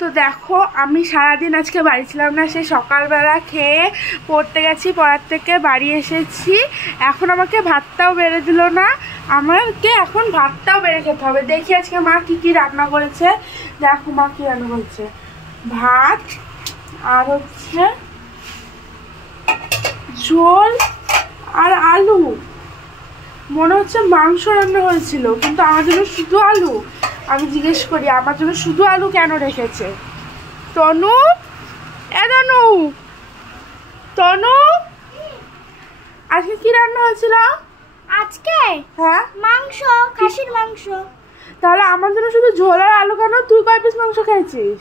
তো দেখো আমি সারাদিন আজকে বাড়ি ছিলাম না, সে সকালবেলা খেয়ে পড়তে গেছি, পড়ার থেকে বাড়ি এসেছি। এখন আমাকে ভাতটাও বেড়ে দিল না, আমাকে এখন ভাতটাও বেড়ে খেতে হবে। দেখি আজকে মা কি কি রান্না করেছে। দেখো মা কি রান্না করেছে, ভাত আর হচ্ছে ঝোল আর আলু। মনে হচ্ছে মাংস রান্না হয়েছিল, কিন্তু আমার জন্য শুধু আলু। আমি জিজ্ঞেস করি আমার জন্য শুধু আলু কেন রেখেছে। তনু, এ তনু, তনু, আজকে কি রান্না হয়েছিল? আজকে হ্যাঁ মাংস, খাসির মাংস। তাহলে আমার জন্য শুধু ঝোল আর আলু কেন? তুই কয় পিস মাংস খাইছিস?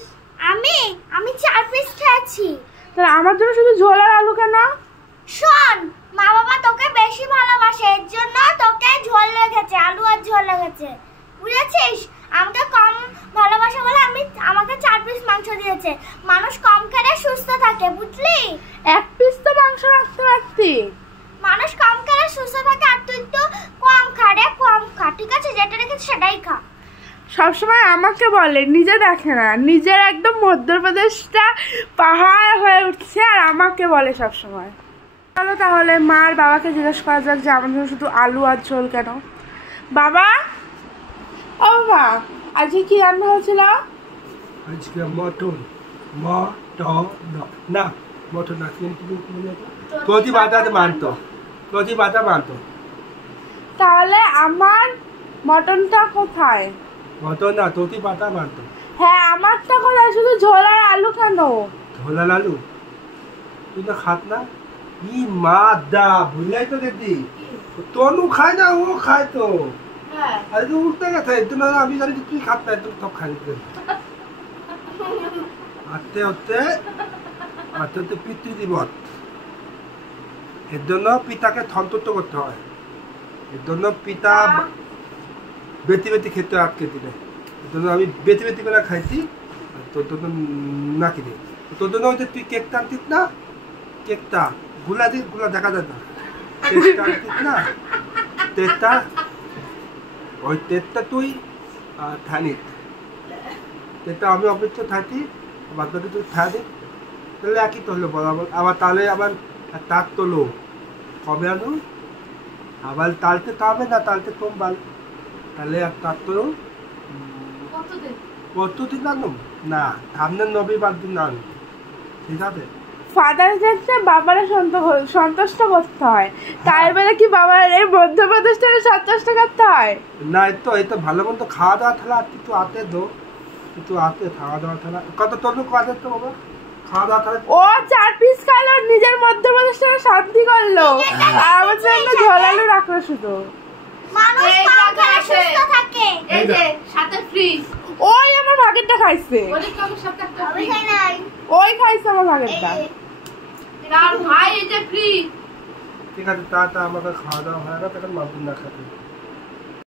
আমি 4 পিস খেয়েছি। তাহলে আমার জন্য শুধু ঝোল আর আলু কেন? শোন, মা বাবা তোকে বেশি ভালোবাসে, এর জন্য তোকে ঝোল রেখেছে, আলু আর ঝোল রেখেছে, বুঝেছিস? আমাকে কম ভালোবাসে বলে আমাকে 4 পিস মাংস দিয়েছে। মানুষ কম খেলে সুস্থ থাকে, বুঝলি? 1 পিস তো মাংস রাখতে পারতি। মানুষ কম খেলে সুস্থ থাকে, আর তুই তো কম খা রে, কম খা, ঠিক আছে? যেটা রেখেছে সেটাই খা। সবসময় আমাকে বলে, নিজে দেখে না। নিজের একদম মধ্যপ্রদেশটা পাহাড় হয়ে উঠছে আর আমাকে বলে সবসময়। চলো তাহলে মার বাবাকে জিজ্ঞেস করা যাক যে আমার জন্য শুধু আলু আর ঝোল কেন। বাবা, ও বাবা, আজকে কি রান্না হয়েছিল? আজকে মটন, না মটন না, প্রতি বাতাতে মানতো, প্রতি বাতা মানতো। তাহলে আমার মটনটা কোথায়? মটন না, প্রতি পাতা মানতো। হ্যাঁ আমারটা কোথায়? শুধু ঝোল আর আলু কেন? ঝোলা লালু তুই না খাত না? ই মা দা ভুলাই তো দিদি, তনু খায় না, ও খায় তো। আরে তুই উঠতে গেছে, তুই না, আমি জানি তুই খাত না, তুই সব খাই দিতে। আস্তে আস্তে আস্তে আস্তে পিতৃ দিবস, এর জন্য পিতাকে সন্তুষ্ট করতে হয়। এর জন্য পিতা বেতি বেতি খেতে আটকে দিলে, এর জন্য আমি বেতি বেতি করে খাইছি। তোর জন্য না কিনে, তোর জন্য ওই যে তুই কেকটা আনতিস না, কেকটা গুলা দিস, গুলা দেখা যায় না, কেকটা আনতিস না, তেলটা, ওই তেলটা তুই থানিস, তেলটা আমি অপেক্ষা থাকি, বাদ বাকি তুই থাকি, তাহলে একই তো হলো বরাবর। আবার তাহলে আবার তার তোলো কবে আনো, আবার তালতে তো হবে না, তালতে কম বাল, তাহলে আর তার তোলো কতদিন আনো না, সামনের রবিবার দিন আনো, ঠিক আছে? ফাদার্স ডে বাবারা সন্তুষ্ট করতে হয়, তাই বলে কি বাবার এই মধ্যপ্রদেশটাকে সন্তুষ্ট করতে হয় না? এই তো ভালো মন্দ খাওয়া দাওয়া থালা কিন্তু আতে দো, কিন্তু আতে খাওয়া দাওয়া থালা কত তোর কাজ তো বাবা, খাওয়া দাওয়া থালা। ও 4 পিস খাইলো, নিজের মধ্যপ্রদেশটাকে শান্তি করলো, আর আমার জন্য ঝোল আলু রাখলো শুধু। মানুষ কম খেলে সুস্থ থাকে। এই যে সাথে ফ্রিজ, ওই আমার ভাগেরটা খাইছে, ওই কাগজ সাথে একটা আমি ফ্রিজ, খাই নাই। ওই খাইছে আমার ভাগেরটা। তার ভাই এই যে ফ্রিজ। ঠিক আছে, তা আমাকে খাওয়া দাওয়া হয় না, তখন মামুন না খাতে।